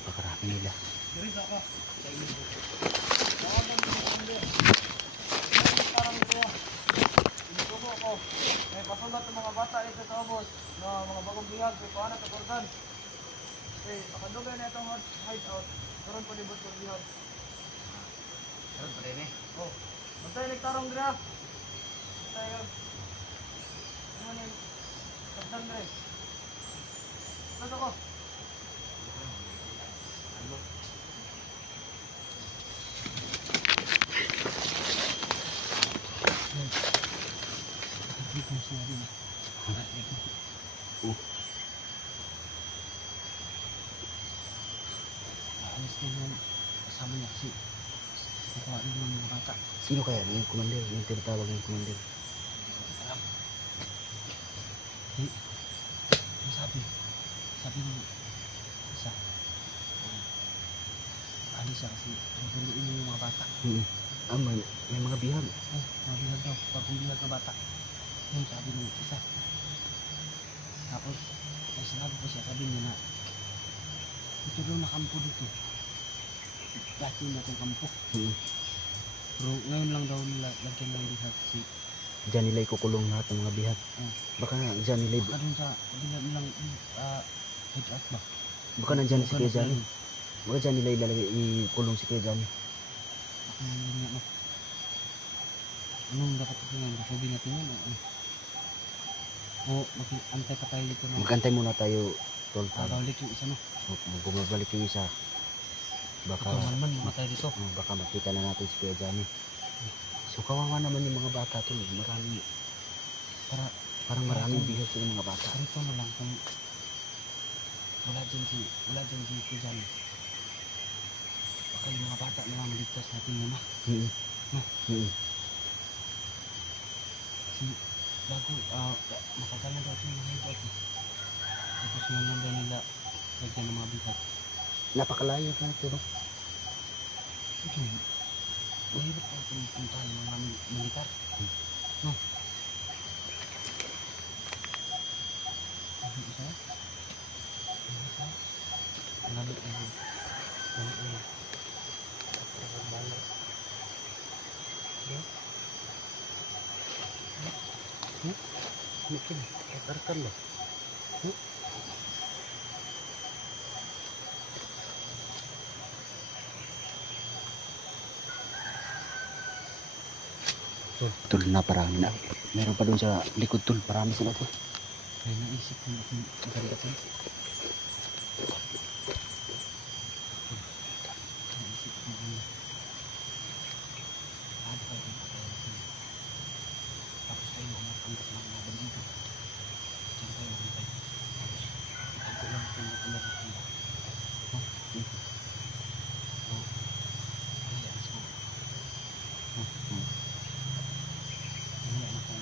Napakarami nila. May pasulat ng mga bata dito sa obos na mga bagong bihag, may paano sa Kordan. Okay, pakadugay na itong hideout. Karoon po libot ng bihag. Sarap pa. Oh, bantay nagtarong dira. Yun. Ano ni? Sagdan dira. Ano ko? Kukuha ng mga bata. Sino kaya yung commander? Yung tinatawag ng commander. Alam. Eh, sabi, sabi ng isa, um, alis siya kasi pagpunduin niya yung mga bata. Hmm. Ah, may, may mga bihag. Oh, mabihag daw, pagpumbihag na bata. Yun sabi ng isa. Tapos, ay sinabi ko siya, sabi niya na, ito daw na kampo dito. Dati na itong kampo. Hmm. Pero ngayon lang daw nila lagyan ng bihag kasi Diyan nila ikukulong lahat ng mga bihag. Hmm. Baka diyan nila, baka dun sa bila nilang uh, head out ba? baka nandyan si Baka Kuya na Johnny. Baka dyan nila ilalagay, ikulong si Kuya Johnny. Baka nandun nga no. Anong dapat ito nga? Sabihin natin yun o ano? O mag-antay pa tayo dito na Magantay muna tayo, tol, para babalik yung isa no? bumabalik yung isa. Baka, Ito man man mamatay dito. oh, baka makita na natin si Kuya Johnny. So kawawa naman yung mga bata tol. Marami, Para parang maraming bihag sa mga bata. Karito na lang kung wala dyan si wala dyan si Kujan. Baka yung mga bata na maligtas natin muna. Hmm. No. Hmm. Kasi bago ah matagal na daw ito yung mga eh. Tapos daw nila lagyan ng mga bigat. Napakalayo na ito, no? Ito, mahirap pa itong puntahan ng mga mil- militar. No? Ano isa? Ano isa? Lalo ano? Lalo ano? Parang bala. Yeah? Mungkin, kakarkan loh. Tul na parami na. Meron pa doon sa likod tul, parami sila to. May naisip ko na kung maganda ko. Naisip ko na ano ba yung kaya Tapos tayo umatanggap ng mga bandito. Diyan tayo umantay. Tapos itago lang kung ano na nakanda. No? So, hayaan siguro. No? Hmm. Hayaan ako.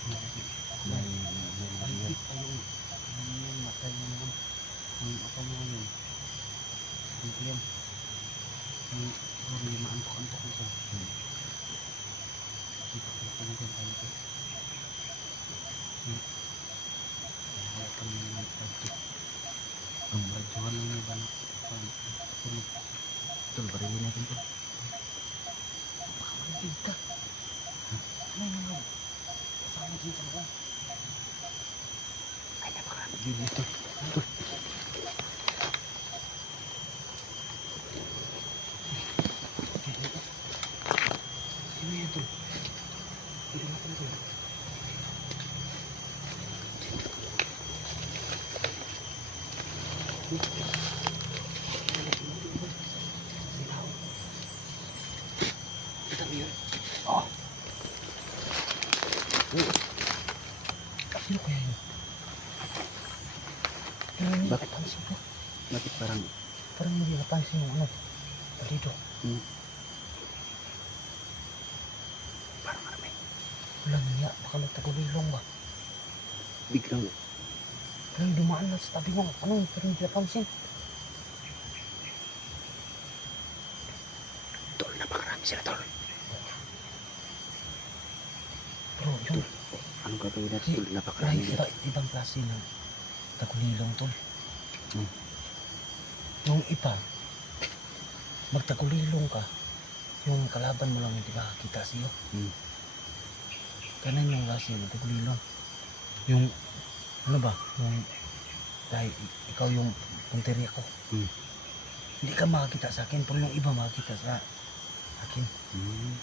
Ano kasi, May, may, may mga ay, bihag. ay, ay, ano yun, matay mo naman. Ang apa mo yun. Ang yan. Ang siguro yung maantok-antok na siya. Hmm. Dito ko na pinagyan tayo ito. Hmm. Kaya ka naman ng radyo. Ang radyohan lang yung ba na pag tulog. Tul, barilin natin to. Baka maligid ka. Ano yung mga kasama dyan sa loob? Ay, napakarami bihag ito. Tul. Ano yan ito? Hindi natin ito. Kita mo yun? Oh. Sino kaya yun? Bakit? Napansin ko. Bakit parang, Parang hindi napansin yung ano. Dito. hmm, parang marami. Wala nagtagulilong ba? Biglang, Parang dumaan na sa tabi mo. Ano? Pero hindi napansin. tol, napakarami sila tol. Tol, anong gagawin natin tol? Napakarami iba, ibang klase ng tagulilong tol. Hmm. Yung iba, magtagulilong ka, yung kalaban mo lang hindi makakita sa'yo. Hmm. Kanan yung klase ng tagulilong. Yung, ano ba, yung, dahil ikaw yung punteriya ko. Hmm. Hindi ka makakita sa akin, pero yung iba makakita sa akin. Hmm.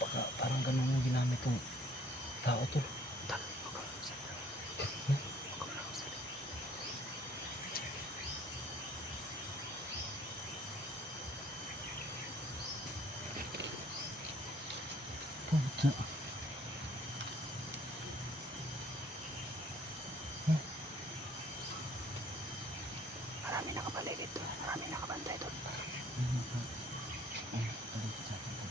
Baka parang ganun yung ginamit ng tao tol. Tol, huwag ka lang salita. Hmm? Huwag ka lang salita. Puta. Marami nakabantay dito. Marami nakabantay tol. Ano ba? Ay, paligid sa akin tol.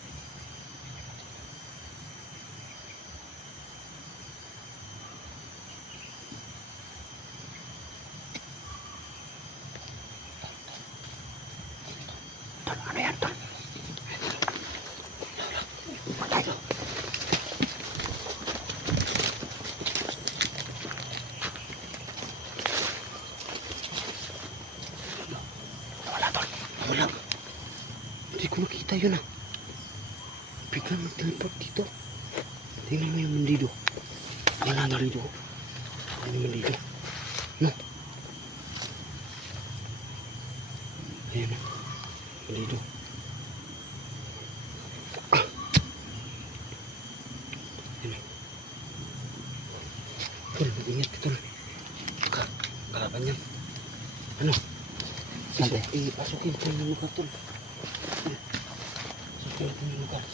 Tol, ano yan? Patay. Wala tol. Wala. Hindi ko nakita yun ah. Biglang mag-teleport dito. Tingnan mo yung mandido. Rito. Tingnan mo mandido. No. Ayan o. Mandido. Ah. Ayan o. Tol, mag-ingat ka tol. Baka, kalaban yan. Ano? Sante. Eh, pasukin ko yung lugar tol. Pasukin ko yung lugar.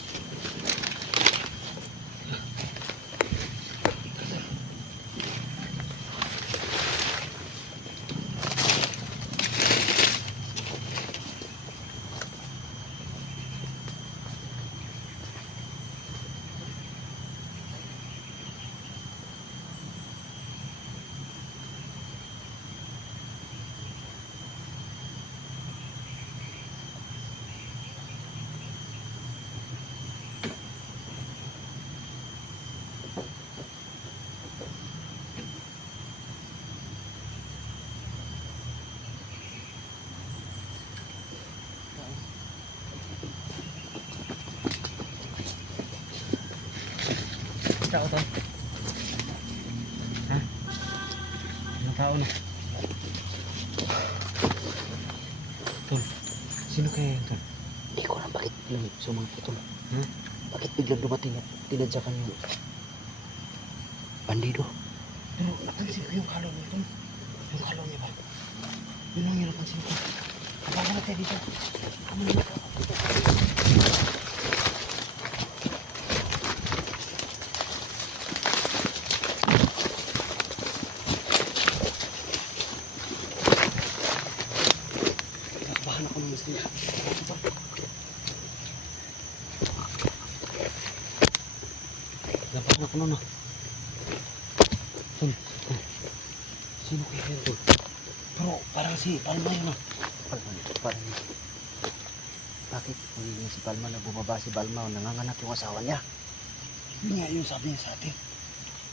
Tao tol. Ha? Anong tao na? Tol, sino kaya yun tol? Hindi ko alam bakit biglang sumangkot tol. Hmm? Bakit biglang dumating at tinadyakan yung bandido? Pero napansin ko yung halo niya tol. Yung halo niya ba? Yun ang yung napansin ko. Kabawa na tayo dito. Yun? Nakabahan ako ng masaya. Laban ako nun ah. Sino kaya yun? Pero parang si Palma yun ah. Palman, parang bakit magiging si Palma na bumaba si Palma nanganganak yung asawa niya? Yun nga yung sabi niya sa atin.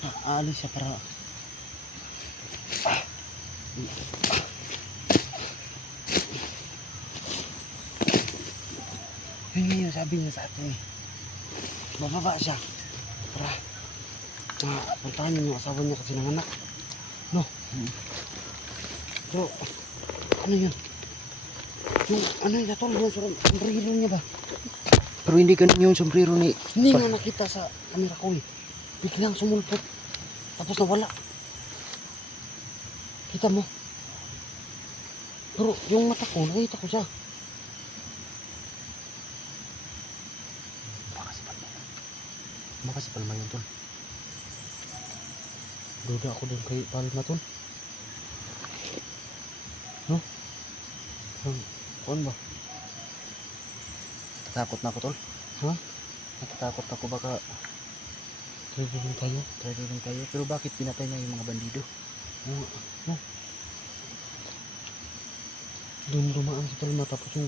Ah, aalis siya para... Yun nga yung sabi niya sa atin eh. Bababa siya. Uh, puntahan yung asawa niya kasi nanganak. No? Pero... Ano yun? Yung ano yun tol, yung sombrero niya ba? Pero hindi ganun yung sombrero ni... Hindi nga nakita sa camera ko eh. Biglang sumulpot. Tapos nawala. Kita mo. Pero yung mata ko, nakita ko siya. Baka si Palma yun. Baka si Palma yun, tol. Duda ako dun kay Palma tol. No? Um, ano ba? Natatakot na ako, tol. Ha? Natatakot ako baka Traveling tayo. traveling tayo. Pero bakit pinatay niya yung mga bandido? Oo, no? Doon dumaan si Palma tapos yung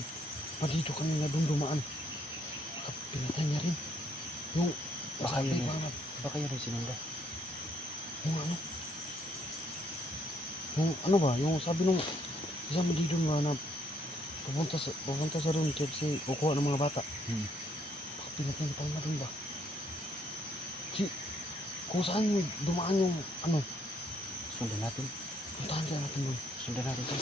palito kanina doon dumaan. Pinatay niya rin. Yung Baka yun Baka yun yung sinangga. Yung ano? Yung ano ba? Yung sabi nung isang mandidon ba na pupunta sa, pupunta sa room trip si kukuha ng mga bata. Hmm. Baka pinatay na na dun ba? Si, kung saan yung dumaan yung ano, Sundan natin. puntahan siya natin doon. Sundan natin. Ito,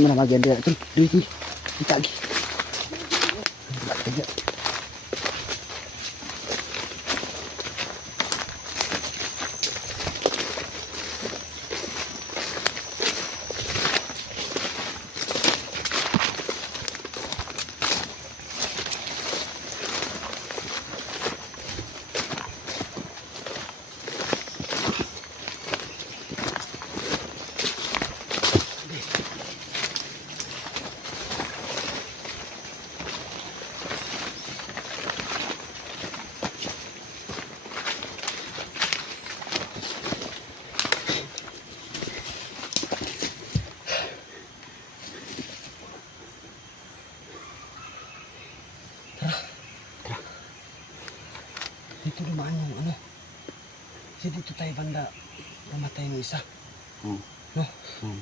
Hindi mo na magyan dyan. Ito, duwi, duwi. Kita lagi. Dito dumaan yung ano. Kasi dito tayo banda namatay ng isa. Hmm. No? Hmm.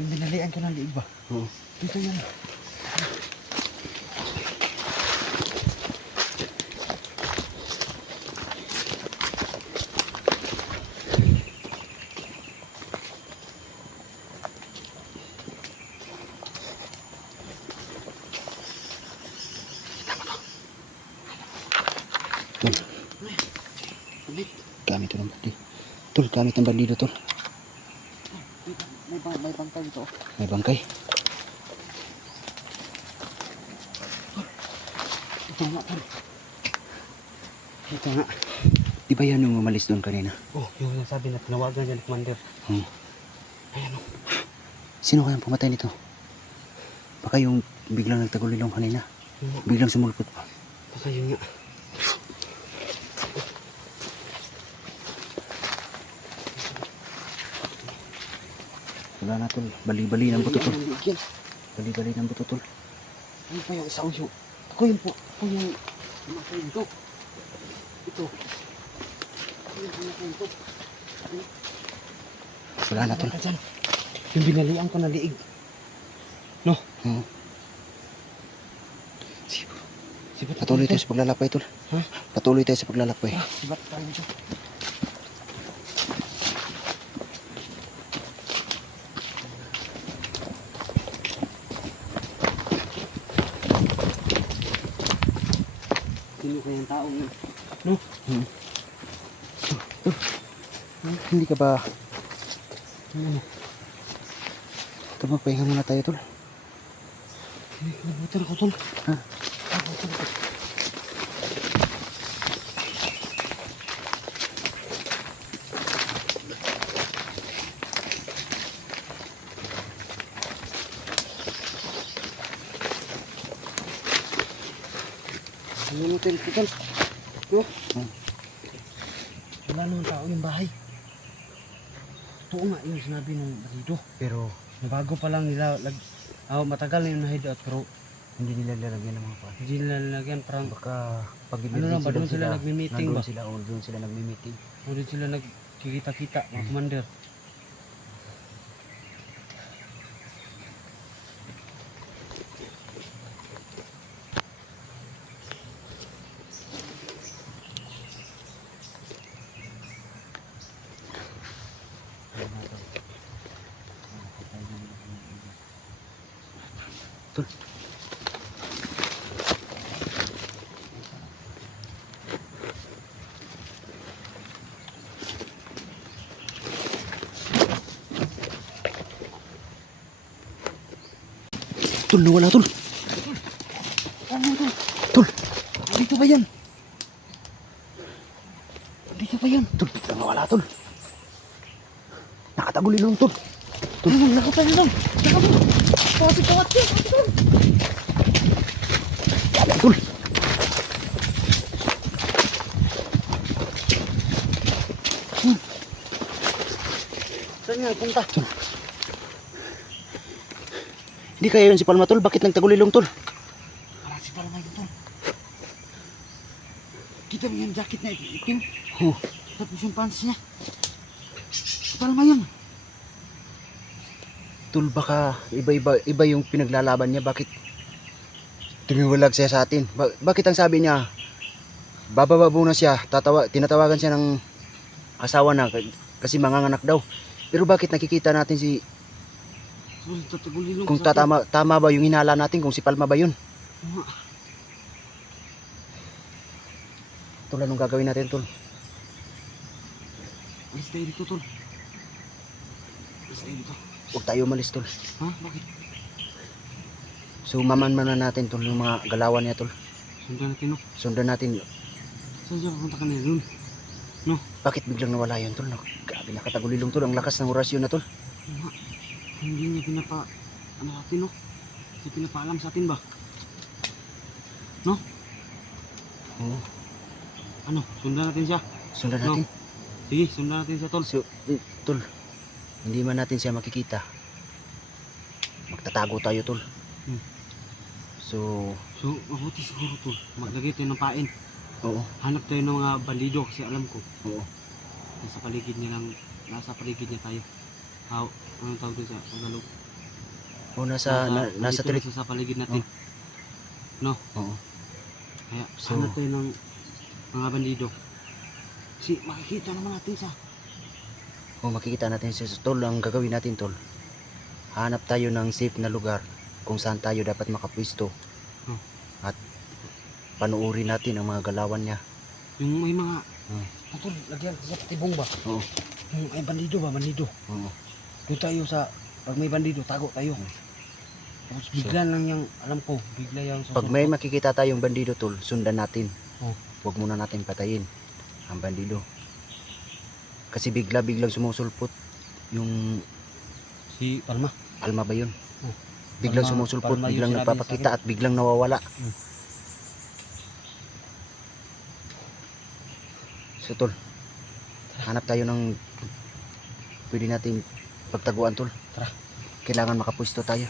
Yung binalian ko ng liig ba? Oo. Dito yan. Tol. Gamit ito ng bandi. Tol, gamit ng bandido, tol. May, bang, may bangkay dito. May bangkay. Ito nga tol. Ito nga. Di ba yan yung umalis doon kanina? Oh, yung nasabi na tinawagan niya ni Commander. Hmm. Ayan oh. Sino kayang pumatay nito? Baka yung biglang nagtagulilong kanina. Biglang sumulpot pa. baka yun nga. Wala na, tol. Bali-bali ng buto, tol. Bali-bali ng buto, tol. Ano pa yung isa yung... Ako yun po. Ako yung... Dito. Ito. Ako yung. Wala na, tol. Yung binalian ko na liig. Hmm. Sibat Patuloy tayo sa paglalakbay, tol. Ha? Patuloy tayo sa paglalakbay. Ah, sibat tayo dito. Sino kayang tao yun? Hindi ka ba... Ano? Tol, magpahinga muna tayo, tol. Nabutan ako tol. Ha? Nabutan ako. Nabutan ko tol. Yo. Hmm. Wala namang tao yung bahay. Totoo nga yung sinabi ng balido. Pero Bago pa lang nila, lag, ah, matagal na yung na-hideout pero hindi nila lalagyan ng mga pan. hindi nila nilagyan. Parang Baka pag Ano lang ba, doon sila nagmi-meeting nandun ba? sila o doon sila nagmi-meeting. ulit sila nagkikita-kita, mga commander. tol. Tol, nawala tol. Ano to? Tol, Dito ba yan? Dito ba yan? tol, biglang nawala tol. Nakataguli lang tol. Tol, nakatayo lang. Saka mo. Pasig kawat yan. Tol, Saan nga punta? Hindi kaya yun si Palma tol. Bakit nagtagulilong tol? Para si Palma yun, tol. Kita mo yung jacket na itim? Oh, Tapos yung pants niya. Si Palma yun. tol baka iba-iba iba yung pinaglalaban niya. Bakit tumiwalag siya sa atin? Ba- bakit ang sabi niya bababa muna siya, tatawa, tinatawagan siya ng asawa na kasi manganganak daw. Pero bakit nakikita natin si kung tatama tama ba yung hinala natin kung si Palma ba yun? Tol, anong gagawin natin, tol? Alis tayo dito, tol. Alis tayo dito. Huwag tayo umalis, tol. Ha? Bakit? So, maman-manan natin, tol, yung mga galawan niya, tol. Sundan natin, no? Sundan natin. Saan siya pupunta ka na dun? Bakit biglang nawala yun, tol? No? Grabe, nakatagulilong, tol. Ang lakas ng orasyon na, tol. Nga. Hindi niya pinapa... Ano natin, no? Hindi pinapaalam sa atin ba? Oo. Ano? Sundan natin siya. Sundan No. natin. Sige, sundan natin siya, tol. So, eh, tol, hindi man natin siya makikita. Magtatago tayo, tol. Hmm. So, So, mabuti siguro, tol. Maglagay tayo ng pain. oo. Hanap tayo ng mga bandido kasi alam ko. Oo. Nasa paligid niya lang. Nasa paligid niya tayo. How? Anong tawag doon sa Tagalog? O, nasa, na, nasa nandito trit. siya sa paligid natin. Oo. Kaya, So- hanap tayo ng mga bandido. Kasi makikita naman natin siya. O, makikita natin. So, tol, ang gagawin natin, tol. Hanap tayo ng safe na lugar kung saan tayo dapat makapwisto. Hmm. At panuuri natin ang mga galawan niya. Yung may mga... Hmm. Tol, lagyan sa tibong ba? Oo. Yung may bandido ba? Bandido. Oo. Doon tayo sa... Pag may bandido, tago tayo. Tapos bigla lang yung... Alam ko, bigla yung... Pag may makikita tayong bandido, tol, sundan natin. Oh. Huwag muna natin patayin ang bandido. Kasi bigla-biglang sumusulpot yung Si Palma. alma ba yun? Oh. Biglang Palma- sumusulpot, Palma biglang nagpapakita at biglang nawawala. Hmm. So tol, hanap tayo ng pwede natin pagtaguan tol. Tara. Kailangan makapwesto tayo.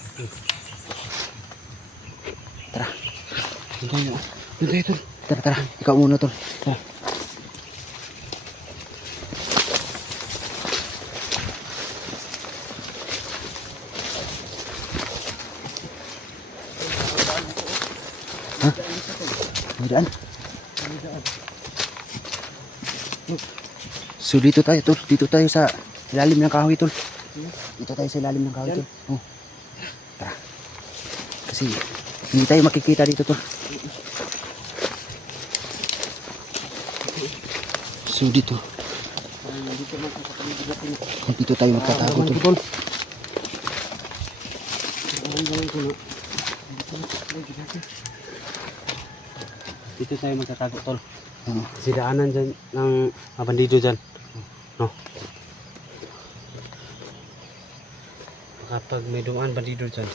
Doon tayo. Doon tayo, tol. Tara, tara. Ikaw muna tol. Tara. May daan. So dito tayo tol. Dito tayo sa ilalim ng kahoy tol. Dito tayo sa ilalim ng kahoy. Oh. Tara. Kasi hindi tayo makikita dito tol. So dito. Dito tayo magtatago na. Dito. Dito tayo magtatago, tol. Kasi daanan dyan ng mga bandido dyan. Kapag may dumaan bandido dyan,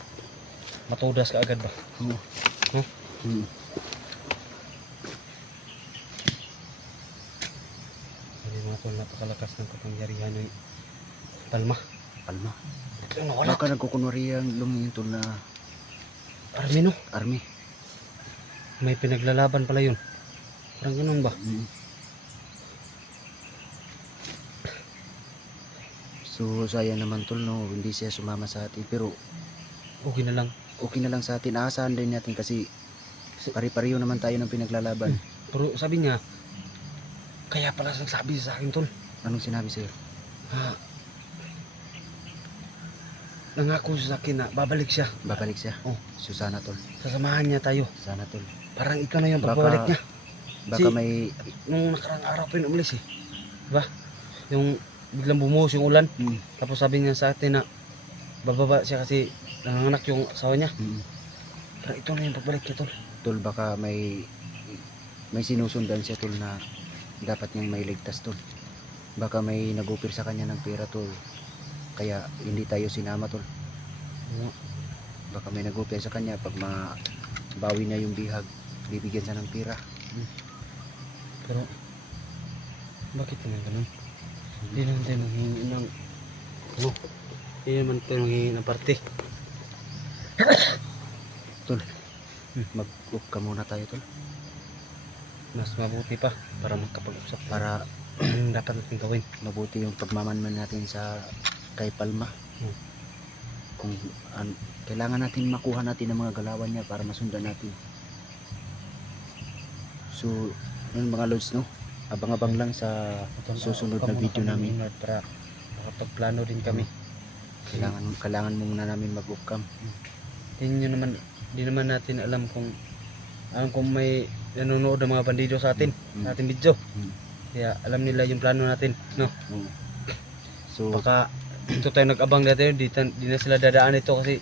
matudas ka agad ba? Oo. Huh? Hmm. Sabi mga tol, napakalakas ng kapangyarihan ng Palma. Palma. Nawala. Baka nagkukunwari ang lumingin tol na Army no? army. May pinaglalaban pala yun. Parang ganun ba? Mm. So sayang naman tol no, hindi siya sumama sa atin pero Okay na lang. okay na lang sa atin. Aasahan din natin kasi pare-pareho naman tayo ng pinaglalaban. Pero sabi niya, kaya pala nagsabi sa akin tol. Anong sinabi sa'yo? Ah, nangako sa akin na babalik siya. Babalik siya. Oh. So sana tol. Sasamahan niya tayo. Sana tol. Parang ikaw na yung pagbabalik niya. Baka Si- may Nung nakarang araw pa yun umalis eh. Diba? Yung biglang bumuhos yung ulan. mm, Tapos sabi niya sa atin na bababa siya kasi nanganak yung asawa niya. mm, Parang ito na yung pagbalik niya tol. tol baka may may sinusundan siya tol na dapat niyang may ligtas tol. Baka may nagupir sa kanya ng pera tol. Kaya hindi tayo sinama tol. Oo. Baka may nagupir sa kanya pag mabawi niya yung bihag, bibigyan siya ng pera. Pero bakit naman ganun? Hindi naman tayo nanghingi ng ano? Hindi naman tayo nanghingi ng parte. Tol, mag-up ka muna tayo tol. Mas mabuti pa para magkapag-usap para dapat natin gawin. mabuti yung pagmamanman natin sa kay Palma. Hmm. Kung an, kailangan natin makuha natin ang mga galawan niya para masundan natin. So, yun mga lods no. Abang-abang lang sa Susunod na video namin. Para makapagplano din kami. kailangan kailangan muna namin mag-up cam. Hindi nyo naman, hindi naman natin alam kung alam kung may nanonood ng mga bandido sa atin, Mm. sa ating video. Mm. Kaya alam nila yung plano natin, no? Oo. So, Baka dito tayo nag-abang dati, di, di na sila dadaan ito kasi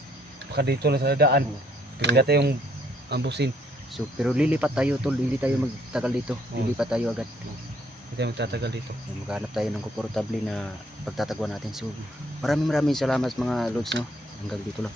baka dito na sila daan. Oo. Bigla tayong ambusin. So pero lilipat tayo tol, hindi tayo magtagal dito. Oo. Lilipat tayo agad. Hindi tayo magtatagal dito. So, maghanap tayo ng komportable na pagtatagwan natin. So, maraming maraming salamat mga lods no. Hanggang dito lang.